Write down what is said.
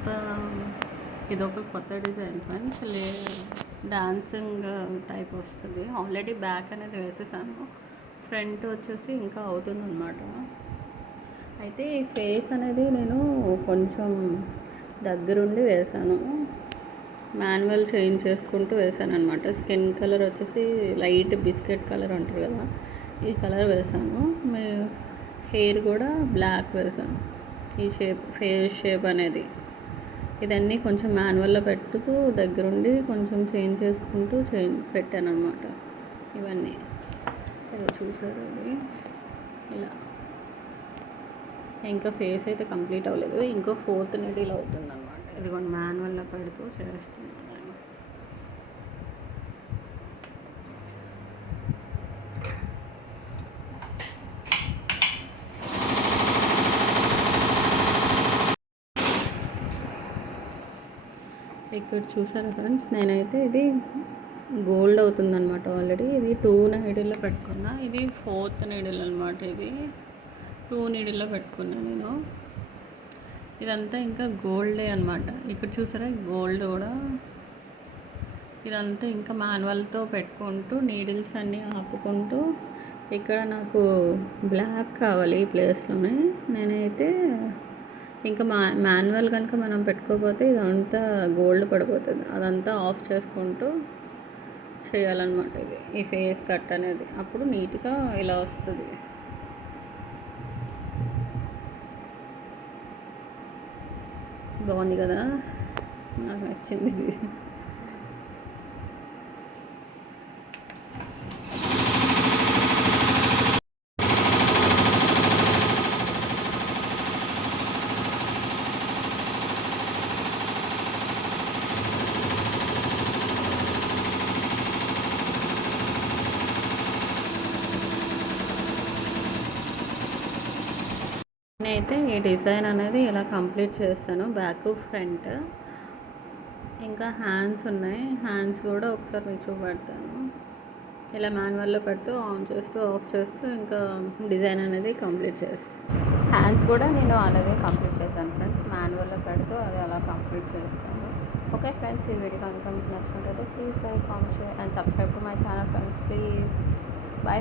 కొత్త ఇదొక కొత్త డిజైన్. ఫ్రెండ్స్ లే డాన్సింగ్ టైప్ వస్తుంది. ఆల్రెడీ బ్యాక్ అనేది వేసేసాను. ఫ్రంట్ వచ్చేసి ఇంకా అవుతుంది అనమాట అయితే ఈ ఫేస్ అనేది నేను కొంచెం దగ్గరుండి వేసాను. మాన్యువల్ చేంజ్ చేసుకుంటూ వేసాను అనమాట స్కిన్ కలర్ వచ్చేసి లైట్ బిస్కెట్ కలర్ అంటారు కదా ఈ కలర్ వేసాను. మీ హెయిర్ కూడా బ్లాక్ వేసాను. ఈ షేప్ ఫేస్ షేప్ అనేది. ఇదన్నీ కొంచెం మాన్యువల్లో పెట్టుతూ దగ్గరుండి కొంచెం చేంజ్ చేసుకుంటూ చేంజ్ పెట్టాను ఇవన్నీ. ఇలా చూసారు అది. ఇలా. ఇంకా ఫేస్ అయితే కంప్లీట్ అవ్వలేదు. ఇంకో ఫోర్త్ నెడిల్ అవుతుంది అనమాట ఇదిగోండి మాన్యువల్లో పెడుతూ చేస్తుంది ఇక్కడ చూసారా ఫ్రెండ్స్? నేనైతే ఇది గోల్డ్ అవుతుంది అనమాట ఆల్రెడీ. ఇది టూ నీడిల్లో పెట్టుకున్నా. ఇది ఫోర్త్ నీడిల్ అనమాట ఇది. టూ నీడిల్లో పెట్టుకున్నా నేను. ఇదంతా ఇంకా గోల్డే అనమాట ఇక్కడ చూసారా? గోల్డ్ కూడా. ఇదంతా ఇంకా మాన్యువల్తో పెట్టుకుంటూ నీడిల్స్ అన్నీ ఆపుకుంటూ ఇక్కడ నాకు బ్లాక్ కావాలి ఈ ప్లేస్లోనే. నేనైతే ఇంకా మా మాన్యువల్ కనుక మనం పెట్టుకోకపోతే ఇదంతా గోల్డ్ పడిపోతుంది. అదంతా ఆఫ్ చేసుకుంటూ చేయాలన్నమాట ఇది. ఈ ఫేస్ కట్ అనేది. అప్పుడు నీట్గా ఇలా వస్తుంది. బాగుంది కదా? నాకు నచ్చింది ఇది. నేనైతే ఈ డిజైన్ అనేది ఇలా కంప్లీట్ చేస్తాను. Back front. ఇంకా హ్యాండ్స్ ఉన్నాయి. హ్యాండ్స్ కూడా ఒకసారి మీకు చూపెడతాను. ఇలా మాన్యువల్లో పెడుతూ ఆన్ చేస్తూ ఆఫ్ చేస్తూ ఇంకా డిజైన్ అనేది కంప్లీట్ చేస్తాను హ్యాండ్స్ కూడా నేను అలాగే కంప్లీట్ చేశాను ఫ్రెండ్స్. మాన్యువల్లో పెడుతూ అది అలా కంప్లీట్ చేస్తాను. ఓకే ఫ్రెండ్స్ ఈ వీడియో కనుక మీకు నచ్చినట్లయితే please like comment share and subscribe to my channel friends. Please. Bye